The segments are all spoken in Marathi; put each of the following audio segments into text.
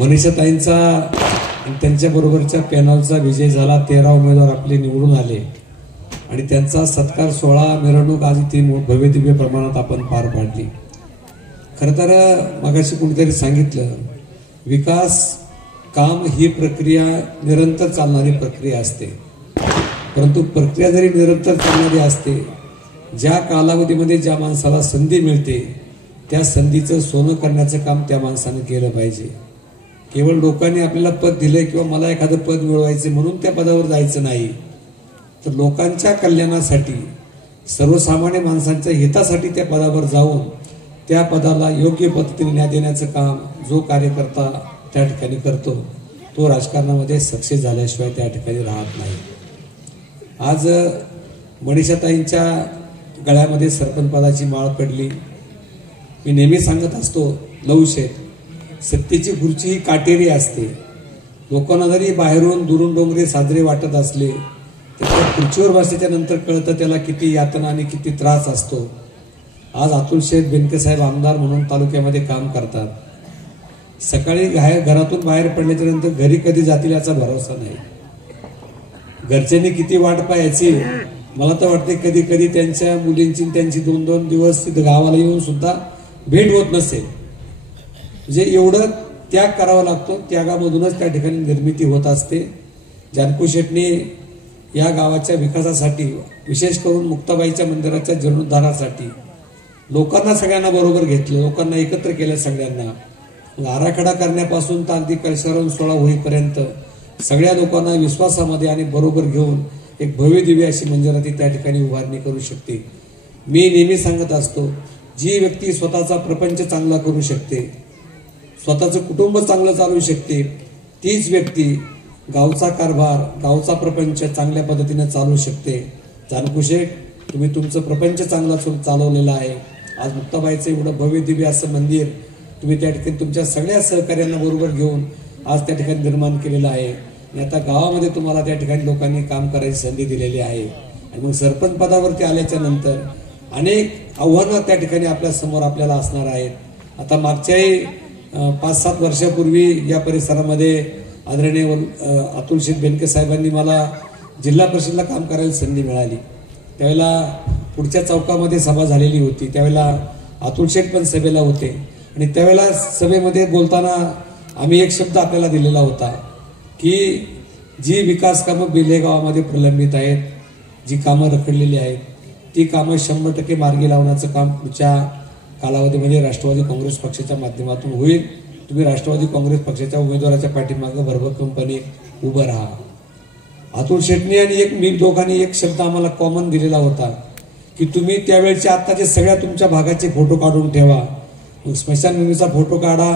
मनीषाताईंचा आणि त्यांच्याबरोबरच्या पॅनलचा विजय झाला। 13 उमेदवार आपले निवडून आले आणि त्यांचा सत्कार सोहळा मिरवणूक आज इथे भव्यदिव्य प्रमाणात आपण पार पाडली। खरं तर मगाशी कोणीतरी सांगितलं, विकास काम ही प्रक्रिया निरंतर चालणारी प्रक्रिया असते, परंतु प्रक्रिया जरी निरंतर चालणारी असते, ज्या कालावधीमध्ये ज्या माणसाला संधी मिळते त्या संधीचं सोनं करण्याचं काम त्या माणसाने केलं पाहिजे। केवळ लोकांनी आपल्याला पद दिले किंवा मला एखादं पद मिळवायचे म्हणून त्या पदावर जायचं नाही, तर लोकांच्या कल्याणासाठी सर्वसामान्य माणसांच्या हितासाठी त्या पदावर जाऊन त्या पदाला योग्य पद्धतीने न्याय देण्याचं काम जो कार्यकर्ता त्या ठिकाणी करतो तो राजकारणामध्ये सक्सेस झाल्याशिवाय त्या ठिकाणी राहत नाही। आज मनीषाताईंच्या गळ्यामध्ये सरपंच पदाची माळ पडली। मी नेहमी सांगत असतो, लवशेत सत्तेची खुर्ची ही काटेरी असते। लोकांना जरी बाहेरून दुरून डोंगरे साजरे वाटत असले तर त्या खुर्चीवर बसल्याच्या नंतर कळतं त्याला किती यातना आणि किती त्रास असतो। आज अतुल शेठ बेनके साहेब आमदार म्हणून तालुक्यामध्ये काम करतात। सकाळी घरातून बाहेर पडल्याच्या नंतर घरी कधी जातील याचा भरोसा नाही। घरच्यांनी किती वाट पाहायची, मला तर वाटते कधी कधी त्यांच्या मुलींची त्यांची 2-2 दिवस गावाला येऊन सुद्धा भेट होत नसेल। म्हणजे एवढं त्याग करावा लागतो, त्यागामधूनच त्या ठिकाणी निर्मिती होत असते। जानकू शेटने या गावाच्या विकासासाठी, विशेष करून मुक्ताबाईच्या मंदिराच्या जीर्णोद्धारासाठी लोकांना सगळ्यांना बरोबर घेतलं, लोकांना एकत्र केलं। सगळ्यांना आराखडा करण्यापासून तर अगदी कलशारोहण सोहळा होईपर्यंत सगळ्या लोकांना विश्वासामध्ये आणि बरोबर घेऊन एक भव्य दिव्य अशी मंदिराची त्या ठिकाणी उभारणी करू शकते। मी नेहमी सांगत असतो, जी व्यक्ती स्वतःचा प्रपंच चांगला करू शकते, स्वतःचं कुटुंब चांगलं चालवू शकते, तीच व्यक्ती गावचा कारभार, गावचा प्रपंच चांगल्या पद्धतीने चालवू शकते। जानकू शेठ, तुम्ही तुमचं प्रपंच चांगला चालवलेला आहे। आज मुक्ताबाईचं एवढं भव्य दिव्य असं मंदिर तुम्ही त्या ठिकाणी तुमच्या सगळ्या सहकार्यांना बरोबर घेऊन आज त्या ठिकाणी निर्माण केलेलं आहे आणि आता गावामध्ये तुम्हाला त्या ठिकाणी लोकांनी काम करायची संधी दिलेली आहे। आणि मग सरपंच पदावरती आल्याच्या नंतर अनेक आव्हानं त्या ठिकाणी आपल्या समोर आपल्याला असणार आहेत। आता मागच्याही 5-7 वर्षापूर्वी या परिसरामध्ये आदरणीय अतुल शेठ बेनके साहेबांनी मला जिल्हा परिषदला काम करायला संधी मिळाली। त्यावेळेला पुढच्या चौकामध्ये सभा झालेली होती, त्यावेळेला अतुल शेठ पण सभेला होते आणि त्यावेळेला सभेमध्ये बोलताना आम्ही एक शब्द आपल्याला दिलेला होता की जी विकास कामं बेले गावामध्ये प्रलंबित आहेत, जी कामं रखडलेली आहेत, ती कामं 100% मार्गी लावण्याचं काम पुढच्या कालावधीमध्ये राष्ट्रवादी काँग्रेस पक्षाच्या माध्यमातून होईल। तुम्ही राष्ट्रवादी काँग्रेस पक्षाच्या उमेदवाराच्या पाठीमागे भरभक्कमपणे उभं राहा। अतुल शेटने आणि मी दोघांनी एक शब्द आम्हाला कॉमन दिलेला होता की तुम्ही त्यावेळेचे आत्ताचे सगळ्या तुमच्या भागाचे फोटो काढून ठेवा। मग स्मशानभूमीचा फोटो काढा,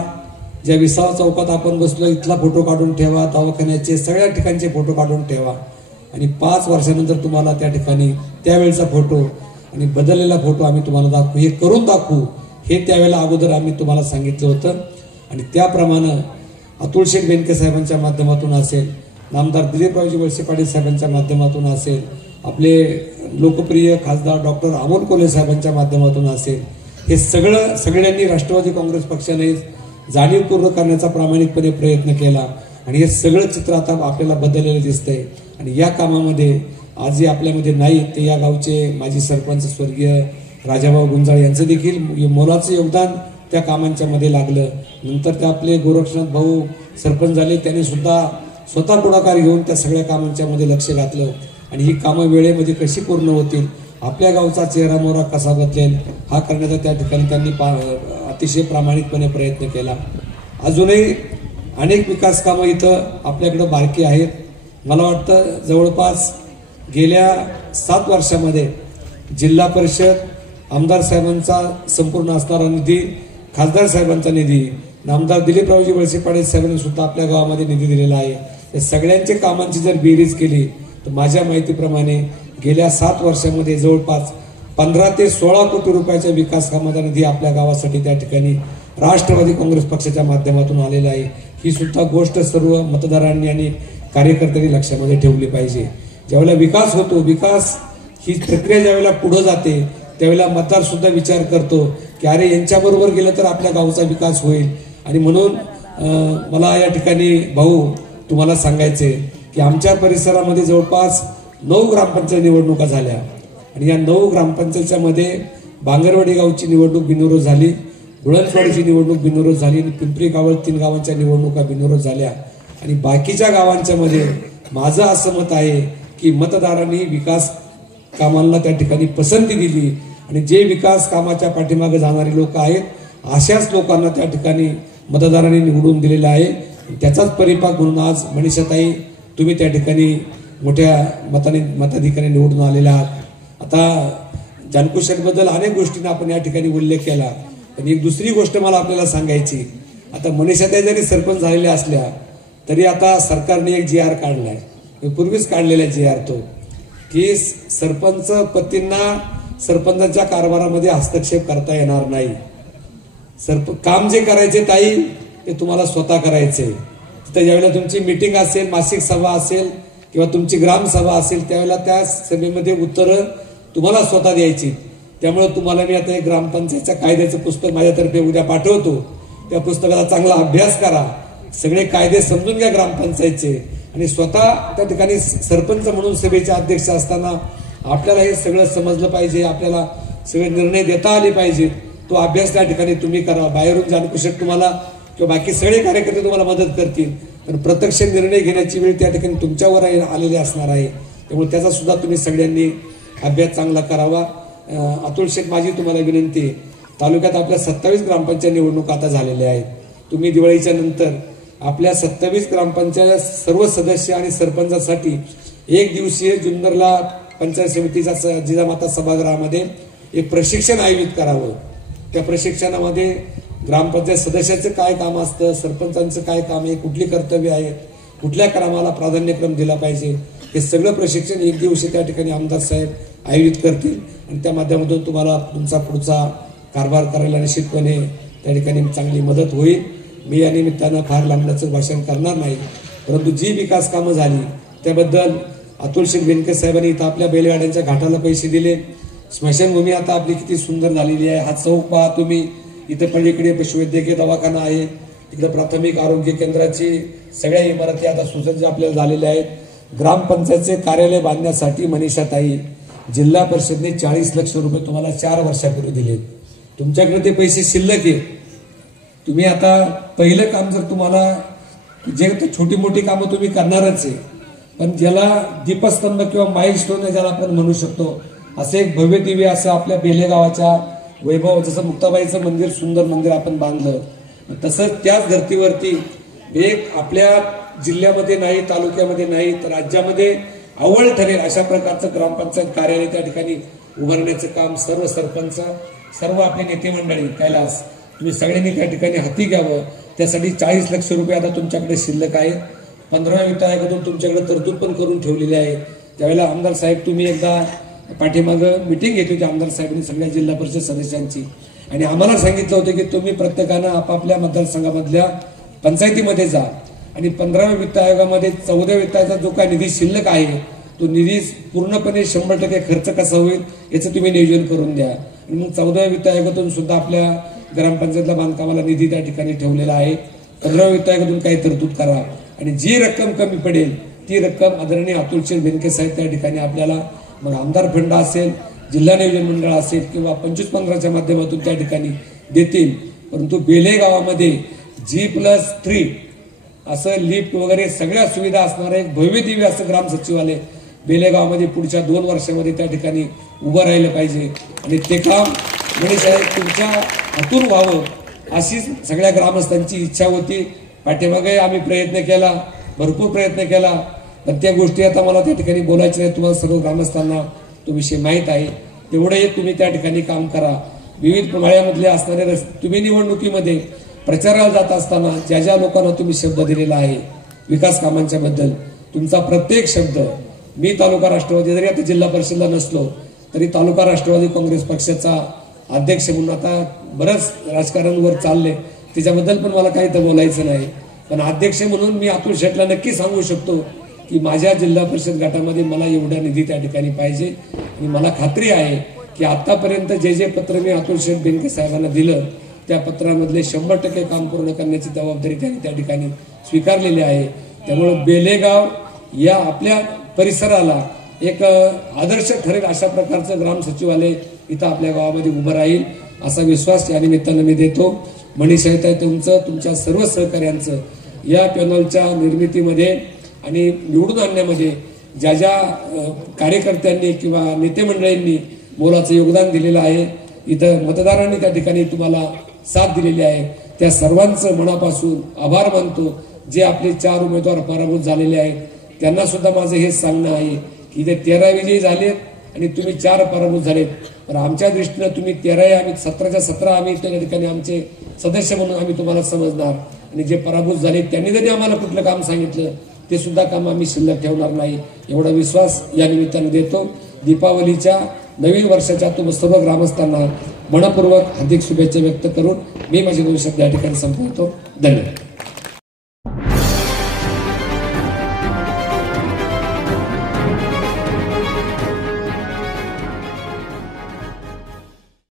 ज्या विसावा चौकात आपण बसलो इथला फोटो काढून ठेवा, दवाखान्याचे सगळ्या ठिकाणचे फोटो काढून ठेवा आणि 5 वर्षानंतर तुम्हाला त्या ठिकाणी त्यावेळेचा फोटो आणि बदललेला फोटो आम्ही तुम्हाला दाखवू, हे करून दाखवू, हे त्यावेळेला अगोदर आम्ही तुम्हाला सांगितलं होतं। आणि त्याप्रमाणे अतुल शेठ बेनके साहेबांच्या माध्यमातून असेल, नामदार दिलीपरावजी वळसे पाटील साहेबांच्या माध्यमातून असेल, आपले लोकप्रिय खासदार डॉक्टर अमोल कोल्हे साहेबांच्या माध्यमातून असेल, हे सगळ्यांनी राष्ट्रवादी काँग्रेस पक्षाने जाणीवपूर्वक करण्याचा प्रामाणिकपणे प्रयत्न केला आणि हे सगळं चित्र आता आपल्याला बदललेलं दिसतंय। आणि या कामामध्ये आज जे आपल्यामध्ये नाही ते या गावचे माजी सरपंच स्वर्गीय राजाभाऊ गुंजाळ यांचं देखील मोलाचं योगदान त्या कामांच्या मध्ये लागलं। नंतर ते आपले गोरक्षनाथ भाऊ सरपंच झाले, त्यांनी सुद्धा स्वतः पुढाकार घेऊन त्या सगळ्या कामांच्या मध्ये लक्ष घातलं आणि ही कामं वेळेमध्ये कशी पूर्ण होतील, आपल्या गावचा चेहरा मोहरा कसा बदलेल हा करण्याचा त्या ठिकाणी त्यांनी अतिशय प्रामाणिकपणे प्रयत्न केला। अजूनही अनेक विकास कामं इथं आपल्याकडे बारकी आहेत। मला वाटतं जवळपास गेल्या 7 वर्षामध्ये जिल्हा परिषद, आमदार साहेबांचा संपूर्ण असणारा निधी, खासदार साहेबांचा निधी, नामदार दिलीपरावजी वळसे पाटील साहेबांनी सुद्धा आपल्या गावामध्ये निधी दिलेला आहे। या सगळ्यांच्या कामांची जर बेरीज केली तर माझ्या माहितीप्रमाणे गेल्या 7 वर्षामध्ये जवळपास 15 ते 16 कोटी रुपयाच्या विकास कामाचा निधी आपल्या गावासाठी त्या ठिकाणी राष्ट्रवादी काँग्रेस पक्षाच्या माध्यमातून आलेला आहे। ही सुद्धा गोष्ट सर्व मतदारांनी आणि कार्यकर्त्यांनी लक्षामध्ये ठेवली पाहिजे। ज्यावेळेला विकास होतो, विकास ही प्रक्रिया ज्यावेळेला पुढे जाते त्यावेळेला मतदार सुद्धा विचार करतो की अरे यांच्याबरोबर गेलं तर आपल्या गावचा विकास होईल। आणि म्हणून मला या ठिकाणी भाऊ तुम्हाला सांगायचे की आमच्या परिसरामध्ये जवळपास 9 ग्रामपंचायत निवडणुका झाल्या आणि या 9 ग्रामपंचायतच्या मध्ये बांगरवाडी गावची निवडणूक बिनविरोध झाली, गुळणवाडीची निवडणूक बिनविरोध झाली आणि पिंपरी कावळ 3 गावांच्या निवडणुका बिनविरोध झाल्या आणि बाकीच्या गावांच्या मध्ये माझं असं मत आहे की मतदारांनी विकास कामांना त्या ठिकाणी पसंती दिली आणि जे विकास कामाच्या पाठीमागे जाणारे लोक आहेत अशाच लोकांना त्या ठिकाणी मतदारांनी निवडून दिलेलं आहे। त्याचाच परिपाक म्हणून आज मनीषाताई तुम्ही त्या ठिकाणी मोठ्या मताधिकारी निवडून आलेल्या आहात। आता जानकुशेठबद्दल अनेक गोष्टींना आपण या ठिकाणी उल्लेख केला, पण एक दुसरी गोष्ट मला आपल्याला सांगायची, आता मनीषाताई जरी सरपंच झालेल्या असल्या तरी आता सरकारने एक GR काढलाय, पूर्वीच काढलेला GR तो की सरपंच पतींना सरपंचाच्या कारभारामध्ये हस्तक्षेप करता येणार नाही। काम जे करायचे ताई ते तुम्हाला स्वतः करायचे। तिथे ज्यावेळेला तुमची मीटिंग असेल, मासिक सभा असेल किंवा तुमची ग्रामसभा असेल त्यावेळेला त्या सभेमध्ये उत्तरं तुम्हाला स्वतः द्यायची। त्यामुळे तुम्हाला मी आता एक ग्रामपंचायतच्या कायद्याचं पुस्तक माझ्यातर्फे उद्या पाठवतो, त्या पुस्तकाचा चांगला अभ्यास करा, सगळे कायदे समजून घ्या ग्रामपंचायतचे आणि स्वतः त्या ठिकाणी सरपंच म्हणून सभेचे अध्यक्ष असताना आपल्याला हे सगळं समजलं पाहिजे, आपल्याला सगळे निर्णय देता आले पाहिजेत। तो अभ्यास त्या ठिकाणी तुम्ही करा। बाहेरून जानकुशेठ तुम्हाला किंवा बाकी सगळे कार्यकर्ते तुम्हाला मदत करतील, पण प्रत्यक्ष निर्णय घेण्याची वेळ त्या ठिकाणी तुमच्यावर आलेली असणार आहे। त्यामुळे त्याचा सुद्धा तुम्ही सगळ्यांनी अभ्यास चांगला करावा। अतुल शेठ, माझी तुम्हाला विनंती आहे, तालुक्यात आपल्या 27 ग्रामपंचायत निवडणुका आता झालेल्या आहेत। तुम्ही दिवाळीच्या नंतर आपल्या 27 ग्रामपंचायत सर्व सदस्य आणि सरपंचासाठी 1 दिवसीय जुन्नरला पंचायत समितीच्या जिजामाता सभागृहामध्ये एक प्रशिक्षण आयोजित करावं। त्या प्रशिक्षणामध्ये ग्रामपंचायत सदस्याचं काय काम असतं, सरपंचांचं काय काम आहे, कुठली कर्तव्य आहेत, कुठल्या कामाला प्राधान्यक्रम दिला पाहिजे, हे सगळं प्रशिक्षण 1 दिवशी त्या ठिकाणी आमदार साहेब आयोजित करतील आणि त्या माध्यमातून तुम्हाला तुमचा पुढचा कारभार करायला निश्चितपणे त्या ठिकाणी चांगली मदत होईल। मी या निमित्तानं फार लांबल्याचं भाषण करणार नाही, परंतु जी विकास कामं झाली त्याबद्दल अतुल शेठ बेनके साहेबांनी इथं आपल्या बैलगाड्यांच्या घाटाला पैसे दिले। स्मशानभूमी आता आपली किती सुंदर झालेली आहे। हा चौक पहा तुम्ही, इथं पलीकडे पशुवैद्यकीय दवाखाना आहे, तिकडे प्राथमिक आरोग्य केंद्राची सगळ्या इमारती आता सुसज्ज आपल्याला झालेल्या आहेत। ग्रामपंचायतचे कार्यालय बांधण्यासाठी मनीषाताई जिल्हा परिषदेने 40 लाख रुपये तुम्हाला 4 वर्षापूर्वी दिलेत। तुमच्याकडे ते पैसे शिल्लक आहेत। तुम्ही आता पहिलं काम जर तुम्हाला जे छोटी मोठी कामं तुम्ही करणारच आहे, पण ज्याला दीपस्तंभ किंवा माइलस्टोन आहे ज्याला आपण म्हणू शकतो, असे एक भव्य दिव्य असं आपल्या बेलेगावाच्या वैभव, जसं मुक्ताबाईचं मंदिर सुंदर मंदिर आपण बांधलं, तसंच त्याच धर्तीवरती एक आपल्या जिल्ह्यामध्ये नाही, तालुक्यामध्ये नाही तर राज्यामध्ये अव्वल ठरेल अशा प्रकारचं ग्रामपंचायत कार्यालय त्या ठिकाणी उभारण्याचं काम सर्व सरपंच, सर्व आपले नेते मंडळी, कैलास, तुम्ही सगळ्यांनी त्या ठिकाणी हाती घ्यावं। त्यासाठी 40 लाख रुपये आता तुमच्याकडे शिल्लक आहे। 15व्या वित्त आयोगातून तुमच्याकडे तरतूद पण करून ठेवलेली आहे। त्यावेळेला आमदार साहेब तुम्ही एकदा पाठीमागं मिटिंग घेतली होती आमदार साहेबांनी सगळ्या जिल्हा परिषद सदस्यांची, आणि आम्हाला सांगितलं होतं की तुम्ही प्रत्येकानं आपापल्या मतदारसंघामधल्या पंचायतीमध्ये जा आणि 15व्या वित्त आयोगामध्ये 14व्या वित्त आयोगाचा जो काय निधी शिल्लक आहे तो निधी पूर्णपणे 100% खर्च कसा होईल याचं तुम्ही नियोजन करून द्या। आणि मग 14व्या वित्त आयोगातून सुद्धा आपल्या ग्रामपंचायतला बांधकामाला निधी त्या ठिकाणी ठेवलेला आहे। 15व्या वित्त आयोगातून काही तरतूद करा आणि जी रक्कम कमी पडेल ती रक्कम आदरणीय अतुल शेठ बेनके साहेब त्या ठिकाणी आपल्याला मग आमदार फंड असेल, जिल्हा नियोजन मंडळ असेल किंवा 25-15च्या माध्यमातून त्या ठिकाणी देतील। परंतु बेले गावामध्ये G+3 असं लिफ्ट वगैरे सगळ्या सुविधा असणारं एक भव्य दिव्य असं ग्राम सचिवालय बेले गावामध्ये पुढच्या 2 वर्षामध्ये त्या ठिकाणी उभं राहिलं पाहिजे आणि ते काम साहेब तुमच्या हातून व्हावं अशी सगळ्या ग्रामस्थांची इच्छा होती। पाठीमागे आम्ही प्रयत्न केला, भरपूर प्रयत्न केला, पण त्या गोष्टी आता मला त्या ठिकाणी बोलायच्या नाही। तुम्हाला सर्व ग्रामस्थांना तो विषय माहीत आहे, तेवढे तुम्ही त्या ठिकाणी काम करा। विविध प्रमाणामधले असणारे रस्ते तुम्ही निवडणुकीमध्ये प्रचाराला जात असताना ज्या ज्या लोकांना तुम्ही शब्द दिलेला आहे विकास कामांच्या बद्दल, तुमचा प्रत्येक शब्द मी तालुका राष्ट्रवादी जरी आता जिल्हा परिषदला नसलो तरी तालुका राष्ट्रवादी काँग्रेस पक्षाचा अध्यक्ष म्हणून आता बरंच राजकारणावर चालले, त्याच्याबद्दल पण मला काही तर बोलायचं नाही, पण अध्यक्ष म्हणून मी अतुल शेठला नक्की सांगू शकतो की माझ्या जिल्हा परिषद गटामध्ये मला एवढा निधी त्या ठिकाणी पाहिजे। आणि मला खात्री आहे की आतापर्यंत जे जे पत्र मी अतुल शेठ बेनके साहेबांना दिलं त्या पत्रामधले 100% काम पूर्ण करण्याची जबाबदारी त्यांनी त्या ठिकाणी स्वीकारलेली आहे। त्यामुळे बेलेगाव या आपल्या परिसराला एक आदर्श ठरेल अशा प्रकारचं ग्राम सचिवालय इथं आपल्या गावामध्ये उभं राहील असा विश्वास या निमित्तानं मी देतो। मनीषाताई तुमच्या सर्व सहकार्यांचं या पॅनलच्या निर्मितीमध्ये आणि निवडून आणण्यामध्ये ज्या ज्या कार्यकर्त्यांनी किंवा नेते मंडळींनी मोलाचं योगदान दिलेलं आहे, इथं मतदारांनी त्या ठिकाणी तुम्हाला साथ दिलेली आहे, त्या सर्वांचं मनापासून आभार मानतो। जे आपले 4 उमेदवार पराभूत झालेले आहेत त्यांना सुद्धा माझं हेच सांगणं आहे की इथे 13 विजयी झालेत आणि तुम्ही 4 पराभूत झालेत, पण आमच्या दृष्टीनं तुम्ही 13 आम्ही 17च्या 17 आम्ही त्या ठिकाणी आमचे सदस्य म्हणून आम्ही तुम्हाला समजणार, आणि जे पराभूत झाले त्यांनी जरी आम्हाला कुठलं काम सांगितलं ते सुद्धा काम आम्ही शिल्लक ठेवणार नाही, एवढा विश्वास या निमित्ताने देतो। दीपावलीच्या नवीन वर्षाच्या तुम्ही सर्व ग्रामस्थांना मनपूर्वक हार्दिक शुभेच्छा व्यक्त करून मी माझे 2 शब्द या ठिकाणी संपवतो। धन्यवाद।